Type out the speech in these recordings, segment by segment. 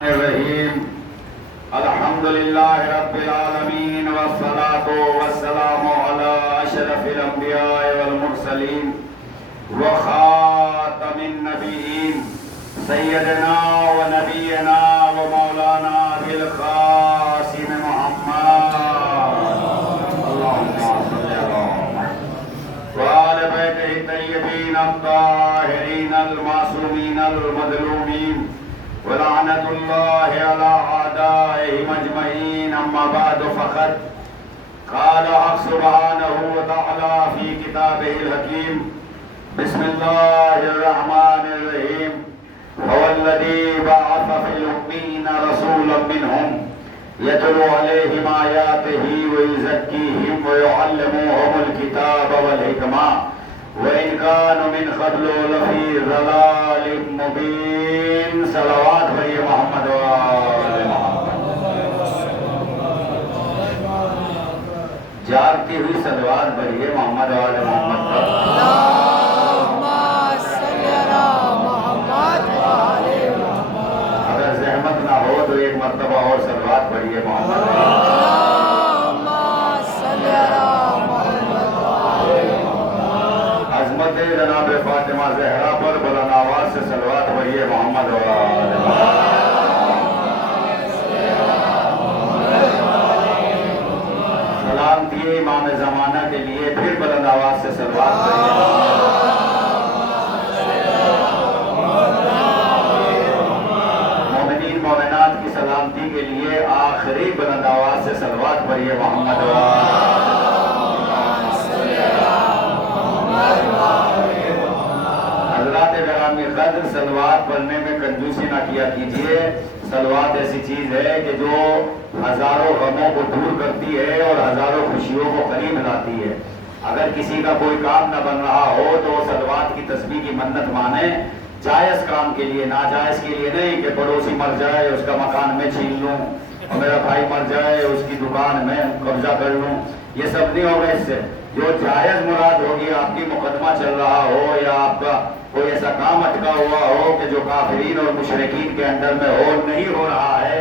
الرحیم الحمد للہ رب العالمین والصلاة والسلام علی اشرف الانبیاء والمرسلین وخاتم النبیین سیدنا و نبینا و مولانا بالقاسم محمد اللہم صلی اللہ وآل بیتہ الطیبین الطاہرین المعصومین المظلومین ولعنة الله على أعدائهم أجمعين. أما بعد فقد قال حق سبحانه وتعالى في كتابه الحكيم بسم الله الرحمن الرحيم هو الذي بعث في الأمين رسولا منهم يتلو عليهم آياته ويزكيهم ويعلمهم الكتاب والحكمة وَإِنْ كَانُوا مِنْ قَبْلُ لَفِي ضَلَالٍ مُبِينٍ. صلوات بھریے محمد و آل محمد. جاگتی ہوئی صلوات بھریے محمد و آل محمد پر. اللہم صلی علی محمد و آل محمد. اگر زحمت نہ ہو تو ایک مرتبہ اور صلوات بھریے محمد و آل محمد. اللہم صلی علی محمد و آل محمد. عظمت جناب فاطمہ زہرا پر بلند آواز سے صلوات بھریے محمد و آل محمد. سلامتی امام زمانہ کے لیے پھر بلند آواز سے صلوات بھریے. مومنین مومنات کی سلامتی کے لیے آخری بلند آواز سے صلوات بھریے محمد و آل محمد. قدر صلوات پڑھنے میں کنجوسی نہ کیا کیجئے. صلوات ایسی چیز ہے کہ جو ہزاروں غموں کو دور کرتی ہے اور ہزاروں خوشیوں کو قریب لاتی ہے. اگر کسی کا کوئی کام نہ بن رہا ہو تو صلوات کی تسبیح کی منت مانے. جائز کام کے لیے، ناجائز کے لیے نہیں کہ پڑوسی مر جائے اس کا مکان میں چھین لوں اور میرا بھائی مر جائے اس کی دکان میں قبضہ کر لوں. یہ سب نہیں ہوگا. اس سے جو جائز مراد ہوگی، آپ کی مقدمہ چل رہا ہو یا آپ کا کوئی ایسا کام اٹکا ہوا ہو کہ جو کافرین اور مشرکین کے اندر میں ہو نہیں ہو رہا ہے،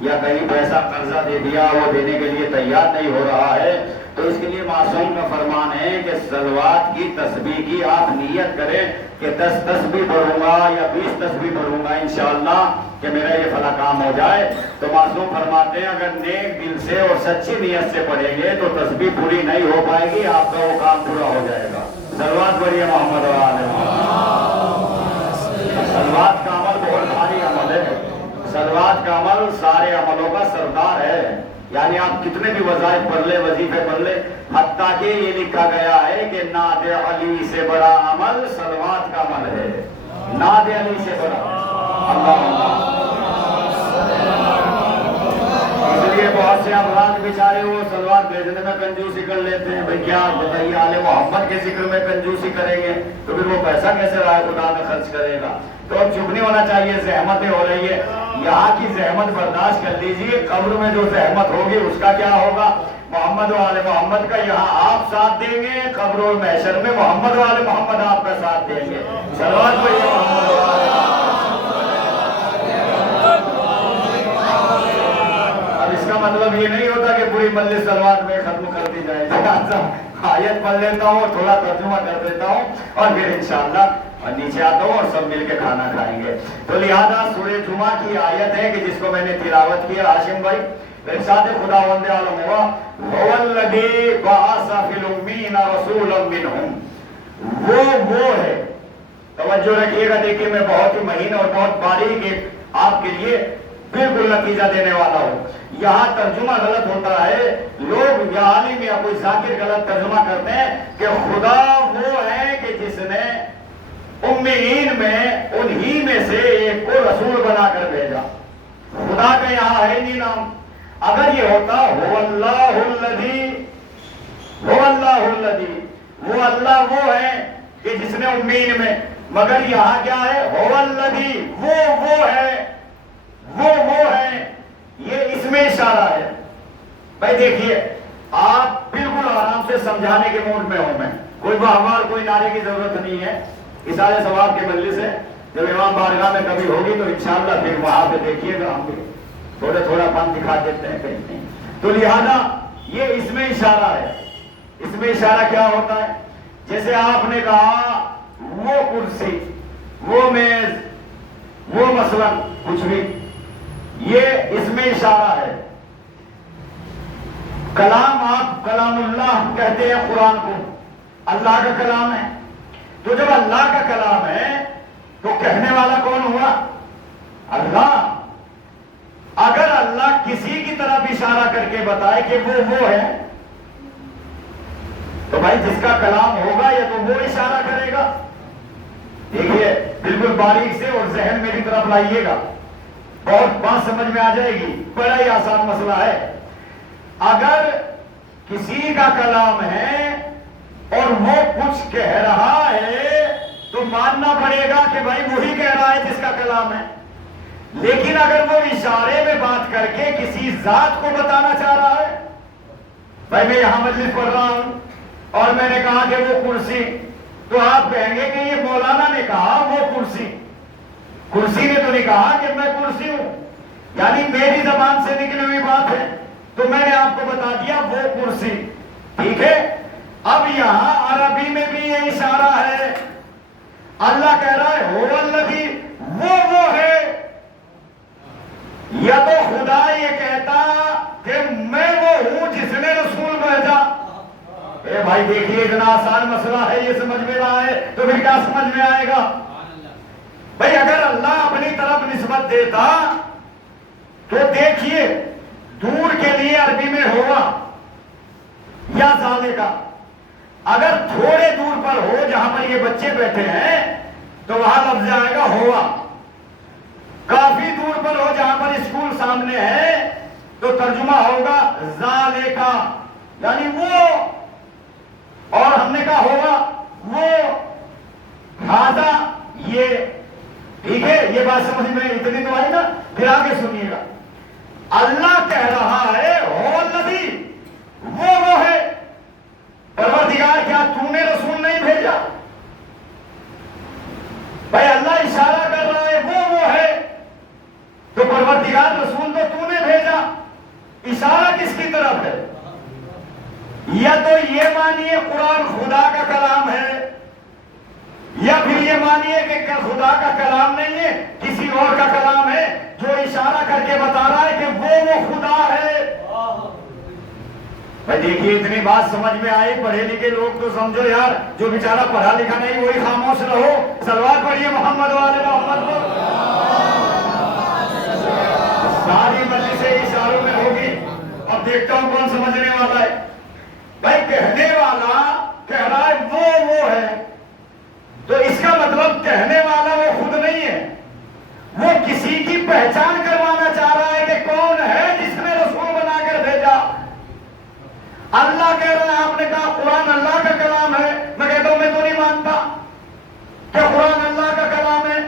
یا کہیں پیسہ قرضہ دے دیا وہ دینے کے لیے تیار نہیں ہو رہا ہے، تو اس کے لیے معصوم کا فرمان ہے کہ صلوات کی تسبیح کی آپ نیت کریں کہ 10 تسبیح پڑھوں گا یا 20 تسبیح پڑھوں گا انشاءاللہ کہ میرا یہ فلاں کام ہو جائے. تو معصوم فرماتے ہیں اگر نیک دل سے اور سچی نیت سے پڑھیں گے تو تسبیح پوری نہیں ہو پائے گی، آپ کا وہ کام پورا ہو جائے گا. صلوات پڑھیے محمد و آل محمد. صلوات کا عمل بہت بھاری عمل ہے. صلوات کا عمل سارے عملوں کا سردار ہے. یعنی آپ کتنے بھی وظائف پڑھ لیں، وظیفے پڑھ لیں، حتیٰ کہ یہ لکھا گیا ہے کہ نعت علی سے بڑا عمل صلوات کا عمل ہے. نعت علی سے بڑا. اللہ اس لیے بہت سے افراد بیچارے وہ صلوات بھیجنے میں کنجوسی کر لیتے ہیں. بھئی کیا بتائیے، آل محمد کے ذکر میں کنجوسی کریں گے تو پھر وہ پیسہ کیسے راہ خدا میں خرچ کرے گا؟ تو چپ نہیں ہونا چاہیے. زحمتیں ہو رہی ہے، یہاں کی زحمت برداشت کر لیجئے. قبر میں جو زحمت ہوگی اس کا کیا ہوگا؟ محمد و آل محمد کا یہاں آپ ساتھ دیں گے، قبر و محشر میں محمد و آل محمد آپ کا ساتھ دیں گے. صلوات پڑھیے محمد و آل محمد. اب اس کا مطلب یہ نہیں ہوتا کہ پوری مجلس صلوات میں ختم کر دی جائے. آیت پڑھ لیتا ہوں، تھوڑا ترجمہ کر دیتا ہوں اور پھر انشاءاللہ نیچے آتا ہوں اور سب مل کے کھانا کھائیں گے. تو لہذا سورہ جمعہ کی آیت ہے کہ جس کو میں نے تلاوت کیا ہاشم بھائی. ارشاد خداوند عالم ہوا هو الذی بعث فی الامین رسولا منہم. وہ ہے. توجہ رکھیے گا. دیکھیے میں بہت ہی مہین اور بہت باریک آپ کے لیے بالکل نتیجہ دینے والا ہوں. یہاں ترجمہ غلط ہوتا ہے. لوگ یا عالم یا کوئی ذاکر غلط ترجمہ کرتے ہیں کہ خدا وہ ہے کہ جس نے امیین میں انہی میں سے ایک کو رسول بنا کر بھیجا. خدا کا یہاں ہے نہیں نام. اگر یہ ہوتا هو اللہ الذی، هو اللہ الذی، وہ اللہ وہ ہے کہ جس نے امیین میں، مگر یہاں کیا ہے؟ هو الذی، وہ ہے، وہ ہے. یہ اس میں اشارہ ہے. بھائی دیکھیے آپ بالکل آرام سے سمجھانے کے موڈ میں ہوں. میں کوئی بہوار کوئی نعرے کی ضرورت نہیں ہے. اثارِ ثواب کے مجلس ہے. جب امام بارگاہ میں کبھی ہوگی تو انشاءاللہ پھر وہاں پہ دیکھیے گا، ہم بھی تھوڑا پن دکھا دیتے ہیں کہیں نہیں۔ تو لہذا یہ اس میں اشارہ ہے۔ اس میں اشارہ کیا ہوتا ہے؟ جیسے آپ نے کہا وہ کرسی، وہ میز، وہ مثلا کچھ بھی، یہ اس میں اشارہ ہے۔ کلام آپ کلام اللہ کہتے ہیں قرآن کو، اللہ کا کلام ہے۔ تو جب اللہ کا کلام ہے تو کہنے والا کون ہوا؟ اللہ۔ اگر اللہ کسی کی طرف اشارہ کر کے بتائے کہ وہ ہے، تو بھائی جس کا کلام ہوگا یا تو وہ اشارہ کرے گا۔ دیکھیے بالکل باریک سے اور ذہن میری طرف لائیے گا، بہت بات سمجھ میں آ جائے گی، بڑا ہی آسان مسئلہ ہے۔ اگر کسی کا کلام ہے اور وہ کچھ کہہ رہا ہے تو ماننا پڑے گا کہ بھائی وہی کہہ رہا ہے جس کا کلام ہے۔ لیکن اگر وہ اشارے میں بات کر کے کسی ذات کو بتانا چاہ رہا ہے، بھائی میں یہاں مجلس پڑھ رہا ہوں اور میں نے کہا کہ وہ کرسی، تو آپ کہیں گے کہ یہ مولانا نے کہا وہ کرسی، کرسی نے تو نہیں کہا کہ میں کرسی ہوں، یعنی میری زبان سے نکلی ہوئی بات ہے، تو میں نے آپ کو بتا دیا وہ کرسی، ٹھیک ہے۔ اب یہاں عربی میں بھی یہ اشارہ ہے، اللہ کہہ رہا ہے هو الذی، وہ ہے۔ یا تو خدا یہ کہتا کہ میں وہ ہوں جس نے رسول بھیجا۔ اے بھائی دیکھیے اتنا آسان مسئلہ ہے، یہ سمجھ میں نہ آئے تو پھر کیا سمجھ میں آئے گا؟ بھائی اگر اللہ اپنی طرف نسبت دیتا تو دیکھیے دور کے لیے عربی میں ہوا یا زالے کا، اگر تھوڑے دور پر ہو جہاں پر یہ بچے بیٹھے ہیں تو وہاں لفظ آئے گا ہوا، کافی دور پر ہو جہاں پر اسکول سامنے ہے تو ترجمہ ہوگا زالے کا، یعنی وہ، اور ہم نے کہا ہوگا وہ، ہاذا یہ، ٹھیک ہے۔ یہ بات سمجھ میں اتنی تو آئی نا؟ پھر آگے سنیے گا، اللہ کہہ رہا ہے هو الذی، وہ ہے۔ پروردگار کیا تو نے رسول نہیں بھیجا؟ بھائی اللہ اشارہ کر رہا ہے وہ ہے، تو پروردگار رسول تو نے بھیجا، اشارہ کس کی طرف ہے؟ یا تو یہ مانیے قرآن خدا کا کلام ہے، یا پھر یہ مانیے کہ خدا کا کلام نہیں ہے، کسی اور کا کلام ہے جو اشارہ کر کے بتا رہا ہے کہ وہ خدا ہے۔ بھائی دیکھیے اتنی بات سمجھ میں آئی، پڑھے لکھے لوگ تو سمجھو یار، جو بیچارہ پڑھا لکھا نہیں وہی خاموش رہو۔ صلوات پڑھیے محمد والے محمد پر۔ ساری مجلس اشاروں میں ہوگی، اب دیکھتا ہوں کون سمجھنے والا ہے۔ بھائی کہنے والا کہہ رہا ہے وہ ہے، تو اس کا مطلب کہنے والا وہ خود نہیں ہے، وہ کسی کی پہچان کروانا چاہ رہا ہے کہ کون ہے جس نے رسول بنا کر بھیجا۔ اللہ کہہ رہا ہے، آپ نے کہا قرآن اللہ کا کلام ہے، میں کہتا ہوں میں تو نہیں مانتا کہ قرآن اللہ کا کلام ہے۔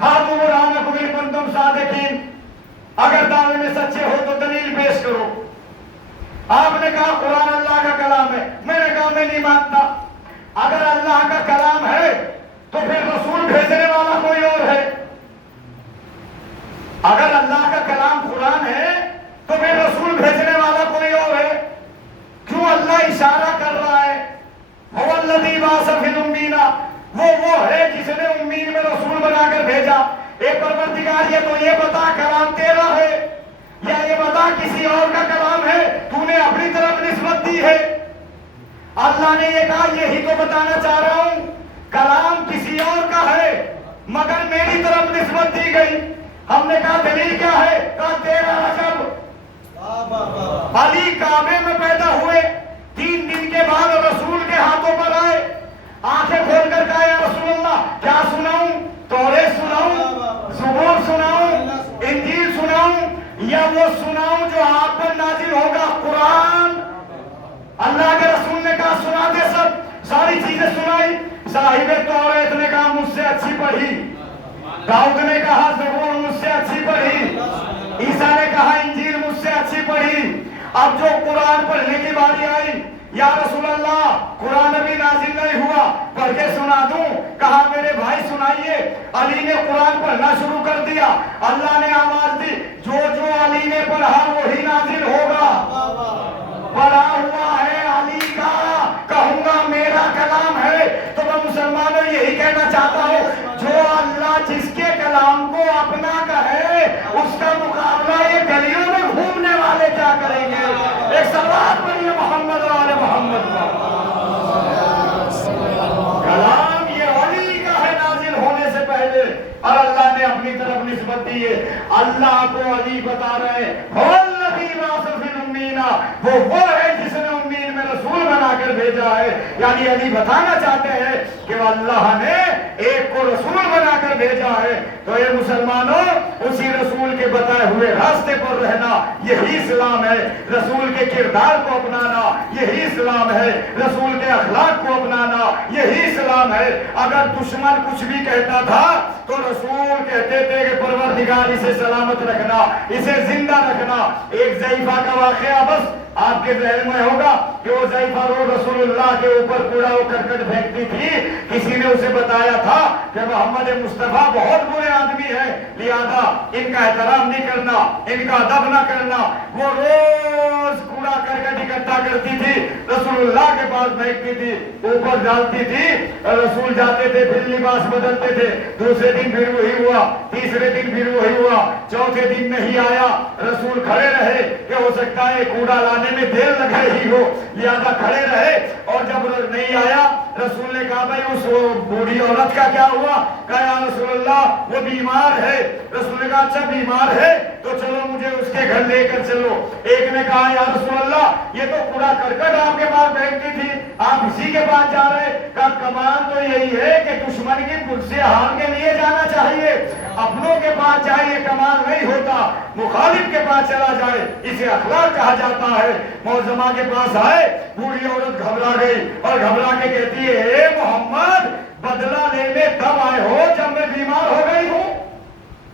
ہاتھوں برہانکم ان کنتم صادقین، اگر دعوے میں سچے ہو تو دلیل پیش کرو۔ آپ نے کہا قرآن اللہ کا کلام ہے، میں نے کہا میں نہیں مانتا۔ اگر اللہ کا کلام ہے تو پھر رسول بھیجنے والا کوئی اور ہے۔ اگر اللہ کا کلام قرآن ہے تو پھر رسول بھیجنے والا کوئی اور ہے۔ کیوں اللہ اشارہ کر رہا ہے هو الذی بعث فی الامین، وہ ہے جس نے امین میں رسول بنا کر بھیجا۔ اے پروردگار یہ تو یہ بتا کلام تیرا ہے یا یہ بتا کسی اور کا کلام ہے، تو نے اپنی طرف نسبت دی ہے۔ اللہ نے یہ کہا یہی تو بتانا چاہ رہا ہوں، کلام کسی اور کا ہے مگر میری طرف نسبت دی گئی۔ ہم نے کہا دلیل کیا ہے؟ کہا تیرا رجب، علی کعبے میں پیدا ہوئے، 3 دن کے بعد رسول کے ہاتھوں پر آئے، آنکھیں کھول کر کہا یا رسول اللہ کیا سناؤں؟ توریت سناؤں، زبور سناؤں، انجیل سناؤں، یا وہ سناؤں جو آپ پر نازل ہوگا قرآن؟ اللہ کے رسول نے کہا سنا دے، ساری چیزیں سنائی۔ صاحب توریت نے کہا مجھ سے اچھی پڑھی، داؤد نے کہا زبور مجھ سے اچھی پڑھی، عیسیٰ نے کہا انجیل مجھ سے اچھی پڑھی۔ اب جو قرآن پڑھنے کی باری آئی، یا رسول اللہ قرآن ابھی نازل نہیں ہوا، پڑھ کے سنا دوں؟ کہا میرے بھائی سنائیے۔ علی نے قرآن پڑھنا شروع کر دیا، اللہ نے آواز دی جو جو علی نے پڑھا وہی نازل ہوگا۔ پڑھا ہوا ہے علی کا، کہوں گا میرا کلام ہے، تو میں مسلمانوں یہی کہنا چاہتا ہوں جو اللہ جس کے کلام کو اپنا کہے اس کا مقابلہ یہ گلیوں میں گھومنے والے کیا کریں گے؟ ایک صلوات پڑھیے محمد و آل محمد کا۔ کلام یہ علی کا ہے نازل ہونے سے پہلے، اور اللہ نے اپنی طرف نسبت دی ہے۔ اللہ کو علی بتا رہے وہ ہے جس نے امین میں رسول بنا کر بھیجا ہے، یعنی علی بتانا چاہتے ہیں کہ اللہ نے ایک کو رسول بنا کر بھیجا ہے۔ تو یہ مسلمانوں اسی رسول کے بتائے ہوئے راستے پر رہنا یہی اسلام ہے، رسول کے کردار کو اپنانا یہی اسلام ہے، رسول کے اخلاق کو اپنانا یہی اسلام ہے۔ اگر دشمن کچھ بھی کہتا تھا تو رسول کہتے تھے کہ پروردگار اسے سلامت رکھنا، اسے زندہ رکھنا۔ ایک ضعیفہ کا واقعہ بس آپ کے ذہن میں ہوگا کہ وہ ضعیفہ روز رسول اللہ کے اوپر کوڑا و کرکٹ پھینکتی تھی، کسی نے اسے بتایا تھا کہ محمد مصطفیٰ بہت برے آدمی ہیں، لہذا ان کا احترام نہیں کرنا، ان کا ادب نہ کرنا۔ وہ روز کوڑا کرکٹ اکٹھا کرتی تھی، رسول اللہ کے پاس پھینکتی تھی، اوپر ڈالتی تھی، رسول جاتے تھے پھر لباس بدلتے تھے، دوسرے دن پھر وہی ہوا، تیسرے دن پھر وہی ہوا، چوتھے دن نہیں آیا، رسول کھڑے رہے کہ ہو سکتا ہے کوڑا لانے میں دیر لگ رہی ہو، لہذا کھڑے رہے۔ اور جب نہیں آیا رسول نے کہا بھائی اس بوڑھی عورت کا کیا ہوا؟ کہا یا رسول اللہ وہ بیمار ہے۔ رسول نے کہا اچھا بیمار ہے تو چلو مجھے اس کے گھر لے کر چلو۔ ایک نے کہا یا رسول اللہ یہ تو کوڑا کرکٹ آپ کے پاس پھینکتی تھی، آپ اسی کے پاس جا رہے؟ کہا کمان تو یہی ہے کہ دشمن کی پرسے ہار کے لیے جانا چاہیے، اپنوں کے پاس جائے کمان نہیں ہوتا، مخالف کے پاس چلا جائے اسے اخلاق کہا جاتا ہے۔ معظمہ کے پاس آئے، بوڑھی عورت گھبرا گئی اور گھبرا کے کہتی ہے اے محمد بدلہ لینے تب آئے ہو جب میں بیمار ہو گئی ہوں،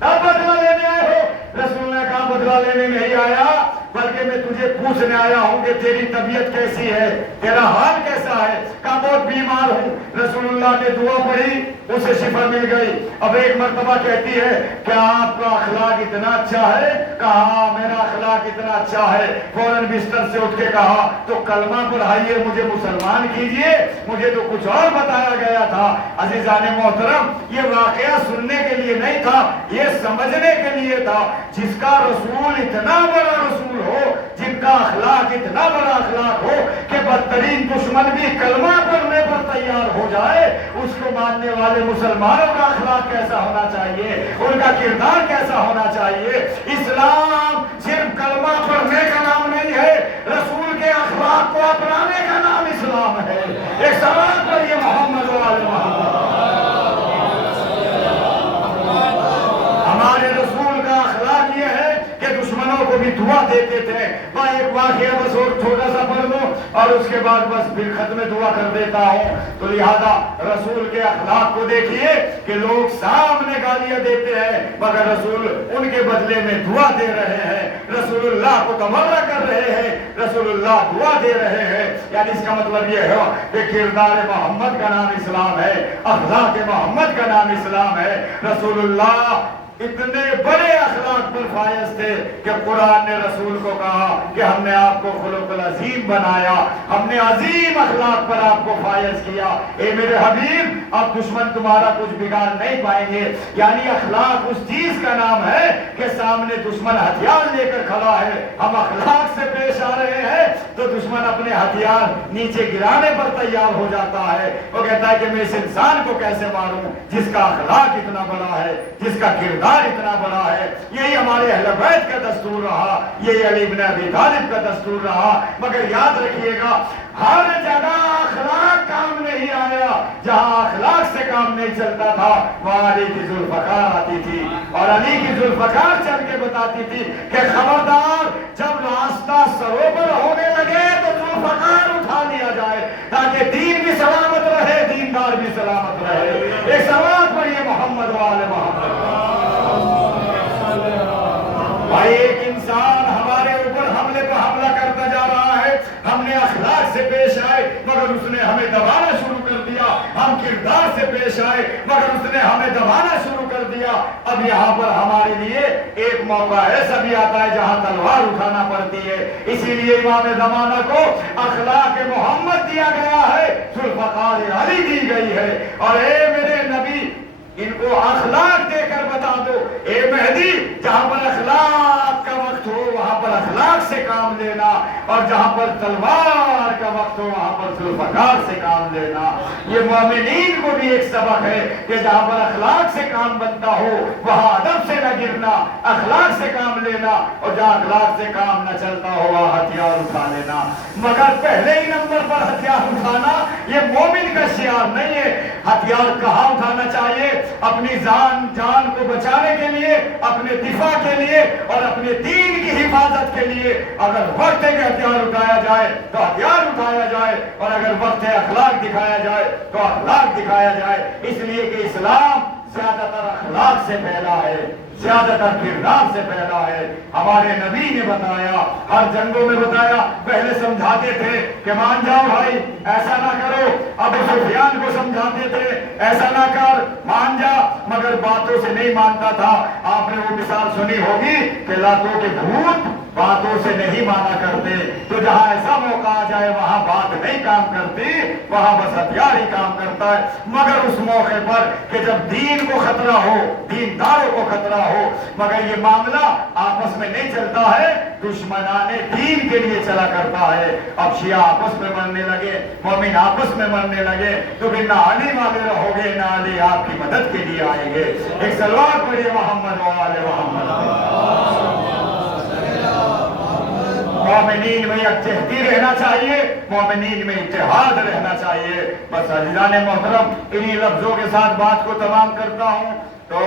تب بدلہ لینے آئے ہو؟ رسول نے کہا بدلہ لینے نہیں آیا بلکہ میں تجھے پوچھنے آیا ہوں کہ تیری طبیعت کیسی ہے، تیرا حال کیسا ہے؟ کہا بہت بیمار ہوں۔ رسول اللہ نے دعا پڑھی، اسے شفا مل گئی۔ اب ایک مرتبہ کہتی ہے کیا آپ کا اخلاق اتنا اچھا ہے؟ کہا میرا اخلاق اتنا اچھا ہے۔ فوراً بستر سے اٹھ کے کہا تو کلمہ پڑھائیے، مجھے مسلمان کیجئے، مجھے تو کچھ اور بتایا گیا تھا۔ عزیزان محترم یہ واقعہ سننے کے لیے نہیں تھا، یہ سمجھنے کے لیے تھا۔ جس کا رسول اتنا بڑا رسول ہو، جن کا اخلاق اتنا بڑا اخلاق ہو کہ بدترین دشمن بھی کلمہ پڑھنے پر تیار ہو جائے، اس کو ماننے والے مسلمانوں کا اخلاق کیسا ہونا چاہیے، ان کا کردار کیسا ہونا چاہیے۔ اسلام صرف کلمہ پڑھنے کا نام نہیں ہے، رسول کے اخلاق کو اپنانے کا نام اسلام ہے۔ ایک سوال پر یہ محمد و آل محمد، ہمارے رسول کا اخلاق یہ ہے کہ دشمنوں کو بھی دعا دیتے تھے۔ میں ایک واقعہ بس اور چھوٹا سا پڑھ دوں اور اس کے بعد بس پھر ختم دعا کر دیتا ہوں۔ تو لہذا رسول کے اخلاق کو دیکھیے کہ لوگ سامنے گالیاں دیتے ہیں مگر رسول ان کے بدلے میں دعا دے رہے ہیں، رسول اللہ کو تمنا کر رہے ہیں، رسول اللہ دعا دے رہے ہیں۔ یعنی اس کا مطلب یہ ہے کہ کردار محمد کا نام اسلام ہے، اخلاق محمد کا نام اسلام ہے۔ رسول اللہ اتنے بڑے اخلاق پر فائز تھے کہ قرآن نے رسول کو کہا کہ ہم نے آپ کو خلق العظیم بنایا، ہم نے عظیم اخلاق پر آپ کو فائز کیا۔ اے میرے حبیب اب دشمن تمہارا کچھ بگاڑ نہیں پائیں گے۔ یعنی اخلاق اس چیز کا نام ہے کہ سامنے دشمن ہتھیار لے کر کھڑا ہے، ہم اخلاق سے پیش آ رہے ہیں تو دشمن اپنے ہتھیار نیچے گرانے پر تیار ہو جاتا ہے۔ وہ کہتا ہے کہ میں اس انسان کو کیسے ماروں جس کا اخلاق اتنا بڑا ہے، جس کا کردار اتنا بڑا ہے۔ یہی ہمارے اہل بیت کا دستور رہا، یہی علی بن ابی طالب کا دستور رہا۔ مگر یاد رکھیے گا ہر جگہ اخلاق کام نہیں آیا، جہاں اخلاق سے کام نہیں چلتا تھا وہاں علی کی ذوالفقار آتی تھی اور علی کی ذوالفقار چل کے بتاتی تھی کہ خبردار جب راستہ سروبر ہونے لگے تو ذوالفقار اٹھا لیا جائے تاکہ دین بھی سلامت رہے، دیندار بھی سلامت رہے۔ ایک سوال پر یہ محمد و آل محمد، بھائی ایک انسان ہمارے اوپر حملے پر حملہ کرتا جا رہا ہے، ہم نے اخلاق سے پیش ہمیں دبانا شروع کر دیا، ہم کردار سے پیش آئے مگر اس نے ہمیں دبانا شروع کر دیا۔ اب یہاں پر ہمارے لیے ایک موقع ایسا بھی آتا ہے جہاں تلوار اٹھانا پڑتی ہے، اسی لیے امام زمانہ کو اخلاق محمد دیا گیا ہے، ذوالفقار علی دی گئی ہے۔ اور اے میرے نبی ان کو اخلاق دے کر بتا دو، اے مہدی جہاں پر اخلاق کا وقت ہو وہاں پر اخلاق سے کام لینا، اور جہاں پر تلوار کا وقت ہو وہاں پر ذوالفقار سے کام لینا۔ یہ مومنین کو بھی ایک سبق ہے کہ جہاں پر اخلاق سے کام بنتا ہو وہاں ادب سے نہ گرنا، اخلاق سے کام لینا، اور جہاں اخلاق سے کام نہ چلتا ہو وہاں ہتھیار اٹھا لینا۔ مگر پہلے ہی نمبر پر ہتھیار اٹھانا یہ مومن کا شعار نہیں ہے۔ ہتھیار کہاں اٹھانا چاہیے؟ اپنی جان کو بچانے کے لیے، اپنے دفاع کے لیے اور اپنے دین کی حفاظت کے لیے۔ اگر وقت ہے کہ ہتھیار اٹھایا جائے تو ہتھیار اٹھایا جائے، اور اگر وقت ہے اخلاق دکھایا جائے تو اخلاق دکھایا جائے، اس لیے کہ اسلام زیادہ تر اخلاق سے پھیلا ہے، زیادہ تر کردار سے پھیلا ہے۔ ہمارے نبی نے بتایا، ہر جنگوں میں بتایا، پہلے سمجھاتے تھے کہ مان جاؤ بھائی ایسا نہ کرو، ابو سفیان کو سمجھاتے تھے ایسا نہ کر مان جا، مگر باتوں سے نہیں مانتا تھا۔ آپ نے وہ مثال سنی ہوگی کہ لاتوں کے بھوت باتوں سے نہیں مانا کرتے، تو جہاں ایسا موقع آ جائے وہاں بات نہیں کام کرتی، وہاں بس ہتھیار ہی کام کرتا ہے۔ مگر اس موقع پر کہ جب دین کو خطرہ ہو، دینداروں کو خطرہ ہو، مگر یہ معاملہ آپس میں نہیں چلتا ہے، دشمنان دین کے لیے چلا کرتا ہے۔ اب شیعہ آپس میں مرنے لگے، مومن آپس میں مرنے لگے، تو پھر نہ علی والے رہو گے نہ علی آپ کی مدد کے لیے آئیں گے۔ ایک صلوات پڑھیے محمد و آل محمد۔ مومنین میں یکجہتی رہنا چاہیے، مومنین میں اتحاد رہنا چاہیے۔ بس عزیزان محترم انہی لفظوں کے ساتھ بات کو تمام کرتا ہوں۔ تو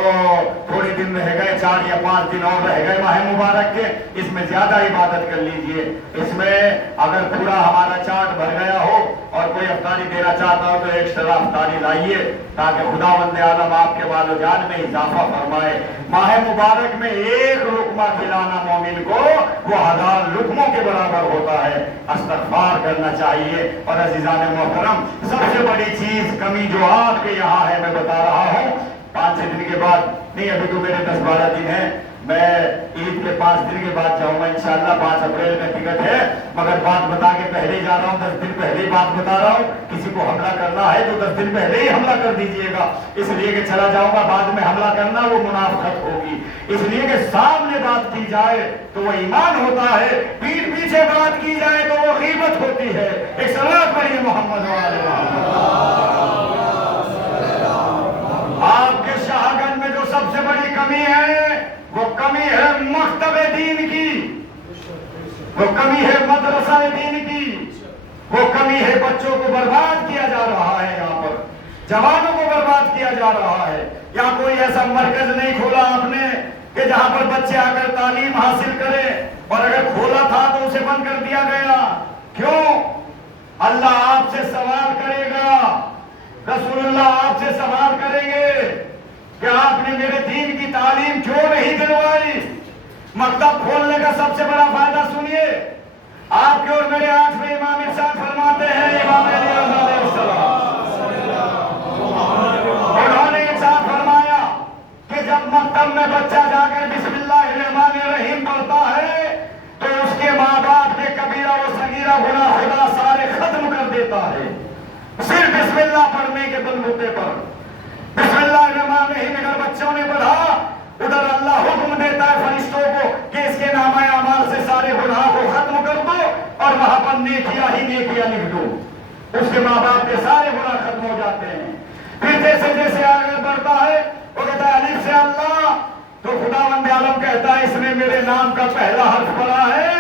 تھوڑے دن رہ گئے، 4 یا 5 دن اور رہ گئے ماہ مبارک کے، اس میں زیادہ عبادت کر لیجئے۔ اس میں اگر پورا ہمارا چارٹ بھر گیا ہو اور کوئی افطاری دینا چاہتا ہو تو ایکسٹرا افطاری لائیے، تاکہ خداوند عالم آپ کے مال و جان میں اضافہ فرمائے۔ ماہ مبارک میں ایک لقمہ کھلانا مومن کو وہ 1000 لقموں کے برابر ہوتا ہے۔ استغفار کرنا چاہیے۔ اور عزیزان محترم سب سے بڑی چیز کمی جو آپ کے یہاں ہے میں بتا رہا ہوں، 5-6 دن کے بعد نہیں، ابھی تو میرے 10-12 دن ہیں، میں عید کے 5 دن کے بعد جاؤں گا انشاءاللہ، 5 اپریل میں ٹکٹ ہے، مگر بات بتا کے پہلے ہی جا رہا ہوں، 10 دن پہلے ہی بات بتا رہا ہوں۔ کسی کو حملہ کرنا ہے تو 10 دن پہلے ہی حملہ کر دیجئے گا، اس لیے کہ چلا جاؤں گا بعد میں حملہ کرنا وہ منافقت ہوگی۔ اس لیے کہ سامنے بات کی جائے تو وہ ایمان ہوتا ہے، پیٹھ پیچھے بات کی جائے تو وہ غیبت ہوتی ہے۔ ایک صلوات پڑھیے محمد و آل محمد۔ آپ کے شاہگن میں جو سب سے بڑی کمی ہے وہ کمی ہے مکتب دین کی، وہ کمی ہے مدرسہ دین کی، وہ کمی ہے بچوں کو برباد کیا جا رہا ہے، یہاں پر جوانوں کو برباد کیا جا رہا ہے۔ یا کوئی ایسا مرکز نہیں کھولا آپ نے کہ جہاں پر بچے آ کر تعلیم حاصل کریں، اور اگر کھولا تھا تو اسے بند کر دیا گیا۔ کیوں؟ اللہ آپ سے سوال کرے گا، رسول اللہ آپ سے سوال کریں گے کہ آپ نے میرے دین کی تعلیم کیوں نہیں دلوائی۔ مکتب کھولنے کا سب سے بڑا فائدہ سنیے، آپ کے اور میرے 8ویں امام ارشاد فرماتے ہیں، امام علی علیہ السلام، انہوں نے ارشاد فرمایا کہ جب مکتب میں بچہ جا کر بسم اللہ الرحمن الرحیم پڑھتا ہے تو اس کے ماں باپ کے کبیرہ و صغیرہ گناہ خدا سارے ختم کر دیتا ہے، صرف بسم اللہ پڑھنے کے بلبوتے پر۔ بسم اللہ الرحمن الرحیم اگر بچوں نے پڑھا، ادھر اللہ حکم دیتا ہے فرشتوں کو کہ اس کے نامہ اعمال سے سارے گناہ کو ختم کر دو، اور وہاں پر نیکیاں ہی نیکیاں لکھ دو، اس کے ماں باپ کے سارے گناہ ختم ہو جاتے ہیں۔ پھر جیسے جیسے آگے بڑھتا ہے وہ کہتا ہے الف سے اللہ، تو خداوند عالم کہتا ہے اس نے میرے نام کا پہلا حرف پڑھا ہے،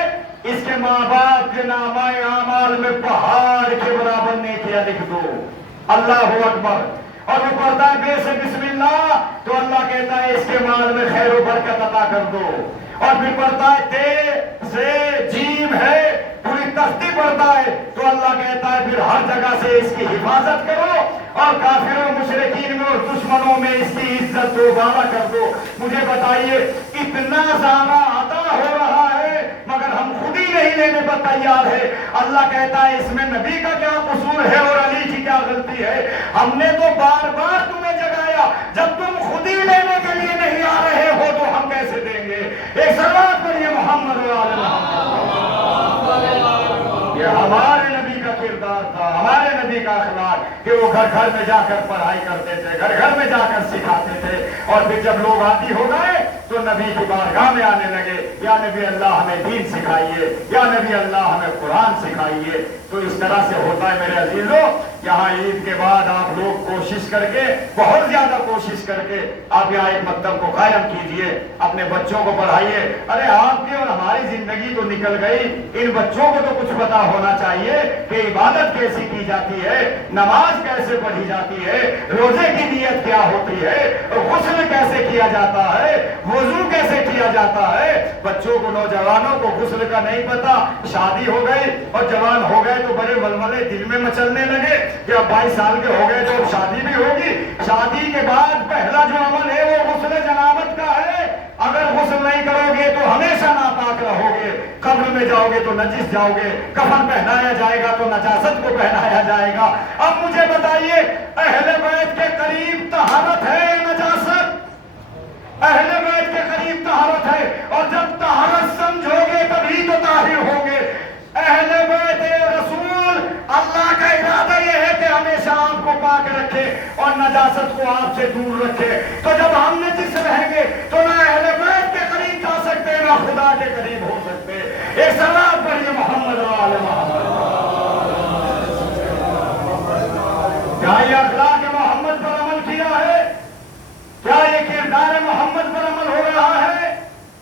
اس کے ماں باپ کے نامہ اعمال میں پہاڑ کے برابر نیکیاں لکھ دو۔ اللہ اکبر۔ اور وہ پڑھتا ہے بے سے بسم اللہ، تو اللہ کہتا ہے اس کے مال میں خیر و برکت عطا کر دو۔ اور پھر پڑھتا ہے تے سے جیم ہے، پوری تختی پڑھتا ہے، تو اللہ کہتا ہے پھر ہر جگہ سے اس کی حفاظت کرو، اور کافروں مشرکین میں اور دشمنوں میں اس کی عزت دوبارہ کر دو۔ مجھے بتائیے اتنا سارا عطا ہو رہا ہے مگر ہم خود ہی نہیں لے دینے پر تیار ہے. اللہ کہتا ہے اس میں نبی کا کیا قصور ہے اور علی کی کیا غلطی ہے؟ ہم نے تو بار بار تمہیں جگایا، جب تم خود ہی لینے کے لیے نہیں آ رہے ہو تو ہم کیسے دیں گے؟ ایک صلوات پڑھیے محمد وعلی محمد. یہ ہمارے نبی کا کردار تھا، ہمارے نبی کا اخلاق کہ وہ گھر گھر میں جا کر پڑھائی کرتے تھے، گھر گھر میں جا کر سکھاتے تھے. اور پھر جب لوگ عادی ہو گئے تو نبی کی بارگاہ میں آنے لگے، یا نبی اللہ ہمیں دین سکھائیے، یا نبی اللہ ہمیں قرآن سکھائیے. تو اس طرح سے ہوتا ہے میرے عزیزوں. یہاں عید کے بعد آپ لوگ کوشش کر کے، بہت زیادہ کوشش کر کے آپ یہاں ایک مکتب کو قائم کیجئے، اپنے بچوں کو پڑھائیے. ارے آپ کی اور ہماری زندگی تو نکل گئی، ان بچوں کو تو کچھ پتا ہونا چاہیے کہ عبادت کیسی کی جاتی ہے، نماز کیسے پڑھی جاتی ہے، روزے کی نیت کیا ہوتی ہے، غسل کیسے کیا جاتا ہے، وضو کیسے کیا جاتا ہے. بچوں کو، نوجوانوں کو غسل کا نہیں پتا، شادی ہو گئی اور جوان ہو گئے تو بڑے ولولے دل میں مچلنے لگے کہ اب 22 سال کے ہو گئے تو اب شادی بھی ہوگی. شادی کے بعد پہلا جو عمل ہے وہ غسل جنابت کا ہے. اگر غسل نہیں کرو گے تو ہمیشہ ناپاک رہو گے، قبر میں جاؤ گے تو نجس جاؤ گے، کفن پہنایا جائے گا تو نجاست کو پہنایا جائے گا. اب مجھے بتائیے، اہل بیت کے قریب طہارت ہے نجاست؟ اہل بیت کے قریب طہارت ہے، اور جب طہارت سمجھو گے تبھی تو طاہر ہوگے. اہل بیت رسول، اللہ کا ارادہ یہ ہے کہ ہمیشہ آپ کو پاک رکھے اور نجاست کو آپ سے دور رکھے. تو جب ہم نجس رہیں گے تو نہ اہل بیت کے قریب جا سکتے نہ خدا کے قریب ہو سکتے. ایک صلوات پڑھیے محمد وعلی محمد. کیا یہ اخلاق محمد پر عمل کیا ہے؟ کیا یہ کردار محمد پر عمل ہو رہا ہے؟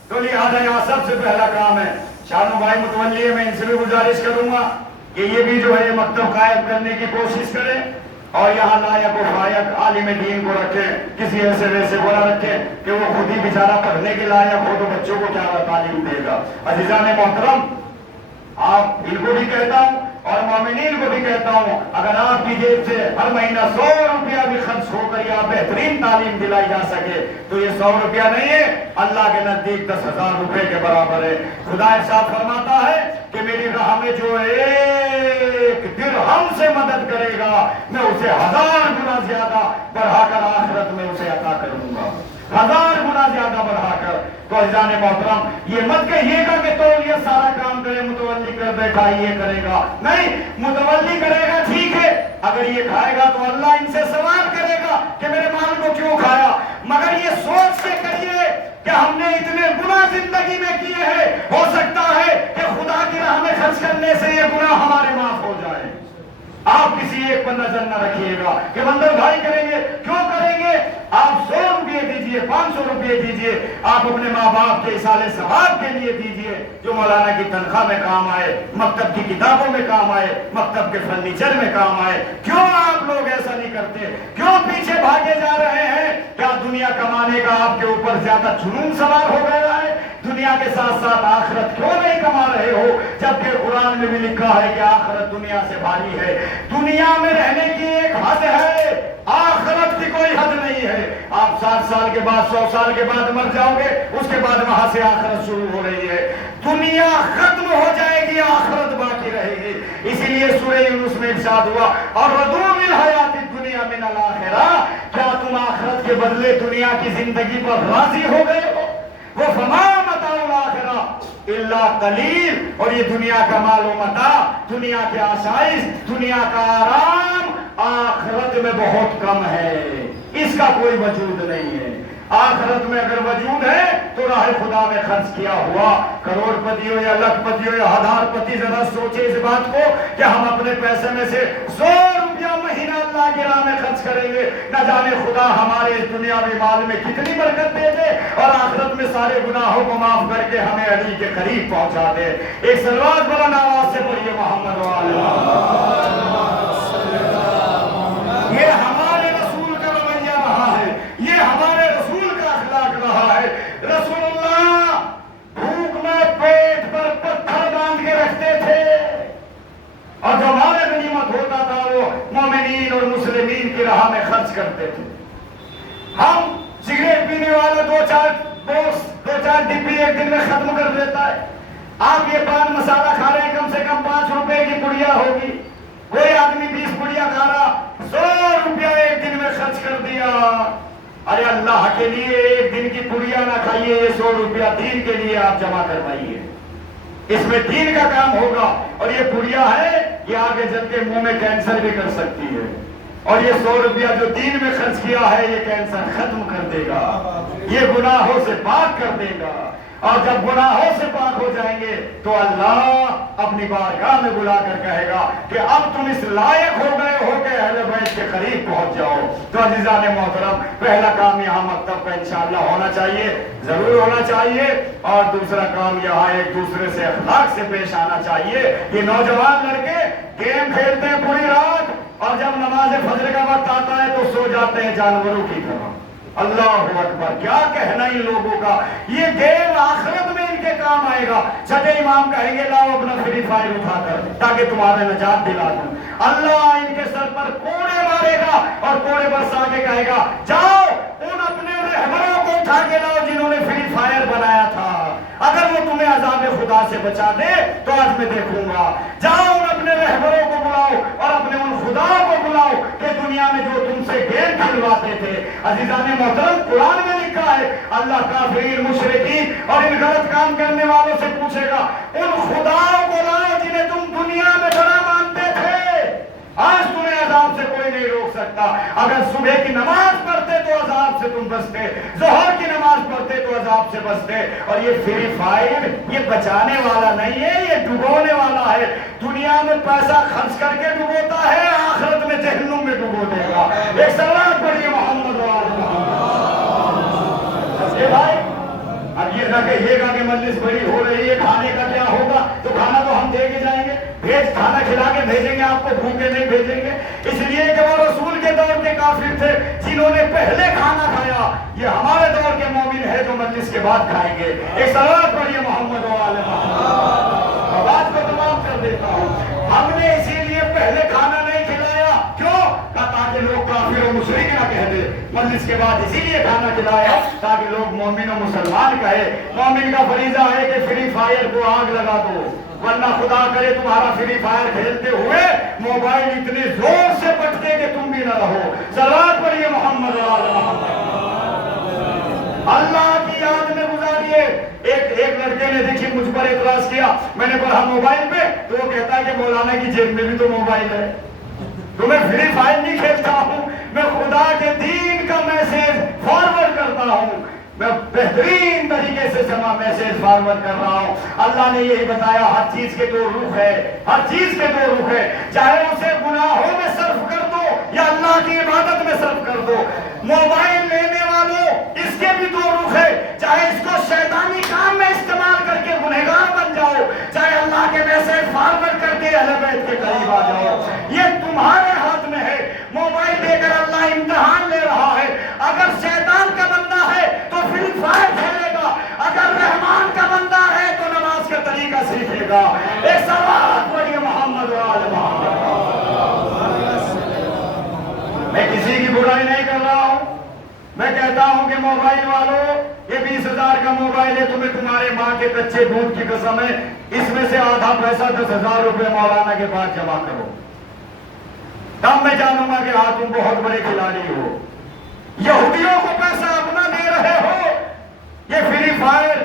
تو لہٰذا یہاں سب سے پہلا کام ہے، شانو بھائی متولی، میں ان سے بھی گزارش کروں گا کہ یہ بھی جو ہے یہ مکتب قائم کرنے کی کوشش کریں، اور یہاں لائق و فائق عالم دین کو رکھیں. کسی ایسے ویسے کو نہ رکھیں کہ وہ خود ہی بیچارہ پڑھنے کے لائق ہو تو بچوں کو کیا تعلیم دے گا. عزیزان محترم، آپ ان کو بھی کہتا ہوں اور مومنین کو بھی کہتا ہوں، اگر آپ کی جیب سے ہر مہینہ 100 روپیہ بھی خرچ ہو کر یا بہترین تعلیم دلائی جا سکے تو یہ 100 روپیہ نہیں ہے، اللہ کے نزدیک 10,000 روپے کے برابر ہے. خدا ارشاد فرماتا ہے کہ میری راہ میں جو ایک درہم سے مدد کرے گا میں اسے 1000 گنا زیادہ بڑھا کر آخرت میں اسے عطا کروں گا، 1000 گنا زیادہ بڑھا کر. تو عزیزان محترم، یہ مت کہیے گا کہ تو یہ سارا کام کرے متولی کر بیٹھا یہ کرے گا. نہیں، متولی کرے گا ٹھیک ہے، اگر یہ کھائے گا تو اللہ ان سے سوال کرے گا کہ میرے مال کو کیوں کھایا. مگر یہ سوچ کے کریے کہ ہم نے اتنے گناہ زندگی میں کیے ہیں، ہو سکتا ہے کہ خدا کی راہ میں خرچ کرنے سے یہ گناہ ہمارے معاف ہو جائے. آپ کسی ایک پر نظر نہ رکھیے گا کہ بندر بھائی کریں گے، کیوں کریں گے؟ آپ 100 روپئے دیجئے، 500 روپئے دیجئے، آپ اپنے ماں باپ کے ایصال ثواب کے لیے دیجئے جو مولانا کی تنخواہ میں کام آئے، مکتب کی کتابوں میں کام آئے، مکتب کے فرنیچر میں کام آئے. کیوں آپ لوگ ایسا نہیں کرتے؟ کیوں پیچھے بھاگے جا رہے ہیں؟ کیا دنیا کمانے کا آپ کے اوپر زیادہ جنون سوار ہو گیا ہے؟ دنیا کے ساتھ ساتھ آخرت کیوں نہیں کما رہے ہو؟ جبکہ قرآن میں بھی لکھا ہے کہ آخرت دنیا سے بھاری ہے. دنیا میں رہنے کی ایک حد ہے، آخرت کی کوئی حد نہیں ہے. آپ 60 سال کے بعد، 100 سال کے بعد مر جاؤ گے، اس کے بعد وہاں سے آخرت شروع ہو رہی ہے. دنیا ختم ہو جائے گی، آخرت باقی رہے گی. اسی لیے سورہ یونس میں ارشاد ہوا، اور رضوا بالحیات الدنیا من الآخرہ، کیا تم آخرت کے بدلے دنیا کی زندگی پر راضی ہو گئے ہو؟ وہ فما متاع الآخرہ الا قلیل. اور یہ دنیا کا مال و متاع، دنیا کے آسائش، دنیا کا آرام آخرت میں بہت کم ہے، اس کا کوئی وجود نہیں ہے. آخرت میں اگر وجود ہے تو راہ خدا میں خرچ کیا ہوا کروڑ پتی ہو یا لاکھ پتی ہو یا 1000 پتی، ذرا سوچے اس بات کو کہ ہم اپنے پیسے میں سے 100 روپیہ مہینہ اللہ کی راہ میں خرچ کریں گے، نہ جانے خدا ہمارے اس دنیاوی مال میں کتنی برکت دے دے اور آخرت میں سارے گناہوں کو معاف کر کے ہمیں علی کے قریب پہنچا دے. ایک صلوات بلند آواز سے پڑھیے محمد وعلی محمد. یہ ہمارے رسول کا رویہ رہا ہے، یہ ہمارے رسول کا اخلاق رہا ہے. رسول اللہ بھوک میں پیٹ پر پتھر باندھ کے رکھتے تھے، اور جو ہمارے غنیمت ہوتا تھا وہ مومنین اور مسلمین کی راہ میں خرچ کرتے تھے. ہم سگریٹ پینے والا 2-4 ڈبی ایک دن میں ختم کر دیتا ہے، آپ یہ پان مسالہ کھا رہے ہیں، کم سے کم 5 روپے کی پڑیا ہوگی، کوئی آدمی 20 پڑیا کھا رہا، 100 روپیہ ایک دن میں خرچ کر دیا۔ ارے اللہ کے لیے ایک دن کی پڑیا نہ کھائیے، یہ 100 روپیہ دین کے لیے آپ جمع کروائیے، اس میں دین کا کام ہوگا۔ اور یہ پڑیا ہے، یہ آگے چل کے منہ میں کینسر بھی کر سکتی ہے، اور یہ 100 روپیہ جو دین میں خرچ کیا ہے یہ کینسر ختم کر دے گا، یہ گناہوں سے پاک کر دے گا۔ اور جب گناہوں سے پاک ہو جائیں گے تو اللہ اپنی بارگاہ میں بلا کر کہے گا کہ اب تم اس لائق ہو گئے ہو کہ اہل بیت کے قریب پہنچ جاؤ۔ تو عزیزان محترم، پہلا کام یہاں مکتب کا انشاءاللہ ہونا چاہیے، ضرور ہونا چاہیے، اور دوسرا کام یہاں ایک دوسرے سے اخلاق سے پیش آنا چاہیے۔ یہ نوجوان لڑکے گیم کھیلتے ہیں پوری رات، اور جب نماز فجر کا وقت آتا ہے تو سو جاتے ہیں جانوروں کی طرح۔ اللہ اکبر، کیا کہنا ان لوگوں کا، یہ گیم آخرت میں ان کے کام آئے گا۔ چھٹے امام کہیں گے لاؤ اپنا فری فائر اٹھا کر تاکہ تمہارے نجات دلا دوں۔ اللہ ان کے سر پر کوڑے مارے گا اور کوڑے برسا کے کہے گا جاؤ ان اپنے رہبروں کو اٹھا کے لاؤ جنہوں نے فری فائر بنایا تھا، اگر وہ تمہیں عذاب خدا سے بچا دے تو آج میں دیکھوں گا۔ جاؤ ان اپنے رہبروں کو بلاؤ اور اپنے ان خداؤں کو بلاؤ کہ دنیا میں جو تم سے گیم کھلواتے تھے۔ عزیزان محترم، قرآن میں لکھا ہے اللہ کافرین، مشرکین اور ان غلط کام کرنے والوں سے پوچھے گا ان خداؤں کو لاؤ جنہیں تم دنیا میں بڑا مانتے تھے، آج تمہیں عذاب سے کوئی نہیں روک سکتا۔ اگر صبح کی نماز پڑھتے تو عذاب سے تم بچتے، ظہر کی نماز پڑھتے تو عذاب سے بچتے۔ اور یہ فری فائر یہ بچانے والا نہیں ہے، یہ ڈبونے والا ہے۔ دنیا میں پیسہ خرچ کر کے ڈبوتا ہے، آخرت میں جہنم میں ڈبو دے گا۔ ایک سلام پڑھیے محمد وآل محمد۔ اے بھائی، اب یہ نہ کہیے گا کہ مجلس بڑی ہو رہی ہے، کھانے کا کیا ہوگا، تو کھانا تو ہم دے کے جائیں گے، کھانا کھلا کے بھیجیں گے، آپ کو بھوکے نہیں بھیجیں گے۔ اس لیے کہ وہ رسول کے دور کے کافر تھے جنہوں نے پہلے کھانا کھایا، یہ ہمارے دور کے مومن ہے جو مجلس کے بعد کھائیں گے۔ ایک صلوات پڑھیے محمد وآل محمد۔ بات کو تمام کر دیتا ہوں، ہم نے اسی لیے پہلے کھانا نہیں کھلایا، کیوں؟ تاکہ لوگ کافر و مشرک نہ کہہ دے۔ مجلس کے بعد اسی لیے کھانا کھلایا تاکہ لوگ مومن و مسلمان کہے۔ مومن کا فریضہ ہے کہ فری فائر کو آگ لگا دو، ورنہ خدا کرے تمہارا فری فائر کھیلتے ہوئے موبائل اتنے زور سے پٹکے کہ تم بھی نہ رہو۔ صلوات پڑھیے محمد وآل محمد۔ اللہ کی یاد میں گزاریے۔ ایک لڑکے نے دیکھی مجھ پر اعتراض کیا، میں نے پڑھا موبائل پہ، تو وہ کہتا ہے کہ مولانا کی جیب میں بھی تو موبائل ہے، تو میں فری فائر نہیں کھیلتا ہوں، میں خدا کے دین کا میسج فارورڈ کرتا ہوں، میں بہترین طریقے سے سما میسج فارورڈ کر رہا ہوں۔ اللہ نے یہی بتایا ہر چیز کے دو رخ ہے، ہر چیز کے دو رخ ہے، چاہے اسے گناہوں میں صرف کر دو یا اللہ کی عبادت میں صرف کر دو۔ موبائل لینے والوں اس کے بھی دو رخ ہے، چاہے اس کو شیطانی کام میں استعمال کر کے گنہگار بن جاؤ، چاہے اللہ کے میسج فارورڈ کر کے اہل بیت کے قریب آ جاؤ، یہ تمہارے ہاتھ میں ہے۔ موبائل دے کر اللہ امتحان لے رہا ہے، اگر شیطان کا بندہ ہے تو فری فائر کھیلے گا، اگر رحمان کا بندہ ہے تو نماز کا طریقہ سیکھے گا۔ ایک صلوات پڑھیے محمد وآل محمد۔ میں کسی کی برائی نہیں کر رہا ہوں، میں کہتا ہوں کہ موبائل والوں یہ 20,000 کا موبائل ہے، تمہیں تمہارے ماں کے کچے دودھ کی قسم ہے، اس میں سے آدھا پیسہ 10,000 روپے مولانا کے پاس جمع کرو، تب میں جانوں گا کہ ہاں تم بہت بڑے کھلاڑی ہو۔ یہودیوں کو پیسہ اپنا دے رہے ہو، یہ فری فائر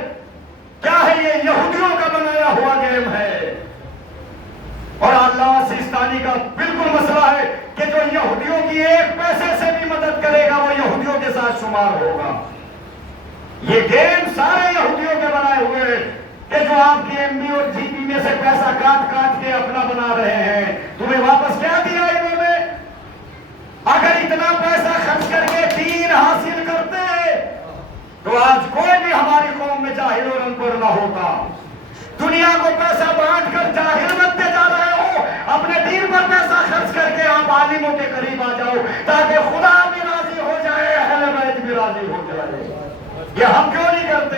کیا ہے؟ یہ یہودیوں کا بنایا ہوا گیم ہے، اور اللہ سیستانی کا بالکل مسئلہ ہے کہ جو یہودیوں کی ایک پیسے سے بھی مدد کرے گا وہ یہودیوں کے ساتھ شمار ہوگا۔ یہ گیم سارے یہودیوں کے بنائے ہوئے ہیں کہ جو آپ کی ایم بی اور جی بی میں سے پیسہ کاٹ کاٹ کے اپنا بنا رہے ہیں۔ تمہیں واپس کیا دیا انہوں نے؟ اگر اتنا پیسہ خرچ کر کے دین حاصل کرتے تو آج کوئی بھی ہماری قوم میں جاہل اور ان پڑھ نہ ہوتا۔ دنیا کو پیسہ بانٹ کر جاہل بنتے جا رہے ہو، اپنے دین پر پیسہ خرچ کر کے آپ عالموں کے قریب آ جاؤ تاکہ خدا بھی راضی ہو جائے، اہل بیت بھی راضی ہو جائے۔ یہ ہم کیوں نہیں کرتے؟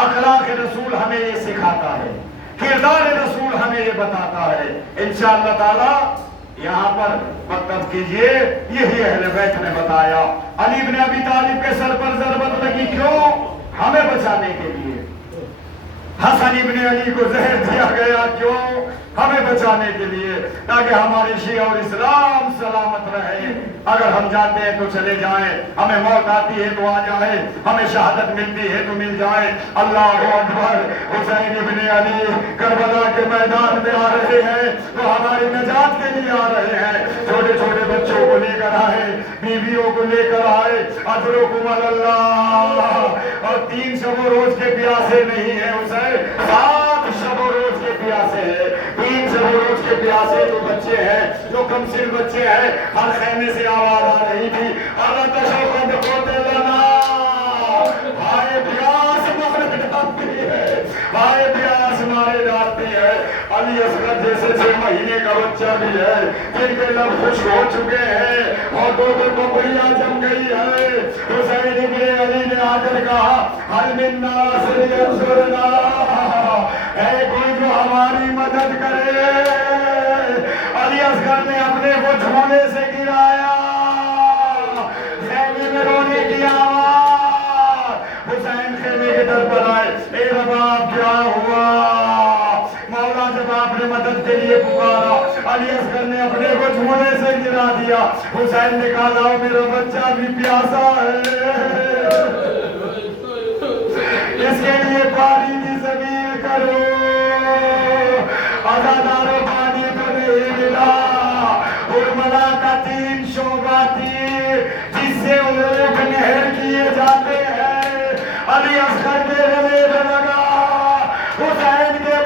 اخلاق رسول ہمیں یہ سکھاتا ہے، کردار رسول ہمیں یہ بتاتا ہے۔ انشاءاللہ تعالی یہاں پر مکتب کیجئے، یہی اہل بیت نے بتایا۔ علی بن ابی طالب کے سر پر ضربت لگی، کیوں؟ ہمیں بچانے کے لیے، حسن ابن علی کو زہر دیا گیا، کیوں؟ ہمیں بچانے کے لیے، تاکہ ہماری شیعہ اور اسلام سلامت رہے۔ اگر ہم جاتے ہیں تو چلے جائیں، ہمیں موت آتی ہے تو آ جائے، ہمیں شہادت ملتی ہے تو مل جائے۔ اللہ اکبر۔ حسین ابن علی کربلا کے میدان میں آ رہے ہیں تو ہماری نجات کے لیے آ رہے ہیں۔ چھوٹے چھوٹے بچوں کو لے کر آئے، بیویوں کو لے کر آئے، اجرکم اللہ۔ اور 3 شب و روز کے پیاسے نہیں ہیں حسین، 7 شب و روز کے پیاسے ہیں۔ 3 شب و روز کے پیاسے جو بچے ہیں، جو کمسن بچے ہیں، ہر خیمے سے آواز آ رہی تھی، اللہ تشوفت ہوتے لنا، ہائے پیاس مارے ڈالتی ہے، ہائے پیاس مارے ڈالتی ہے۔ علی اصغر جیسے 6 مہینے کا بچہ بھی ہے، جن کے لب خوش ہو چکے ہیں اور 2 پپڑیاں جم گئی ہے۔ حسین ابن علی نے آ کر کہا، حل من ناصر ینصرنا، ہے کوئی جو ہماری مدد کرے؟ علی اصغر نے اپنے کو جھولے سے گرایا، خیمے میں رونے کی آواز۔ حسین خیمے کے در پر آئے، اے رباب کیا ہوا؟ مولا جب آپ نے مدد کے لیے پکارا، علی اصغر نے اپنے کو جھولے سے گرا دیا۔ حسین نے کہا، لاؤ میرا بچہ بھی پیاسا ہے، اس کے لیے پانی کی زمین کرو۔ ازادارو پانی تو نہیں ملا، ارملا کا 3 شعبہ تیر جس سے اونٹ نہر کیے جاتے ہیں، علی اصغر کے گلے میں لگا۔ حسین کے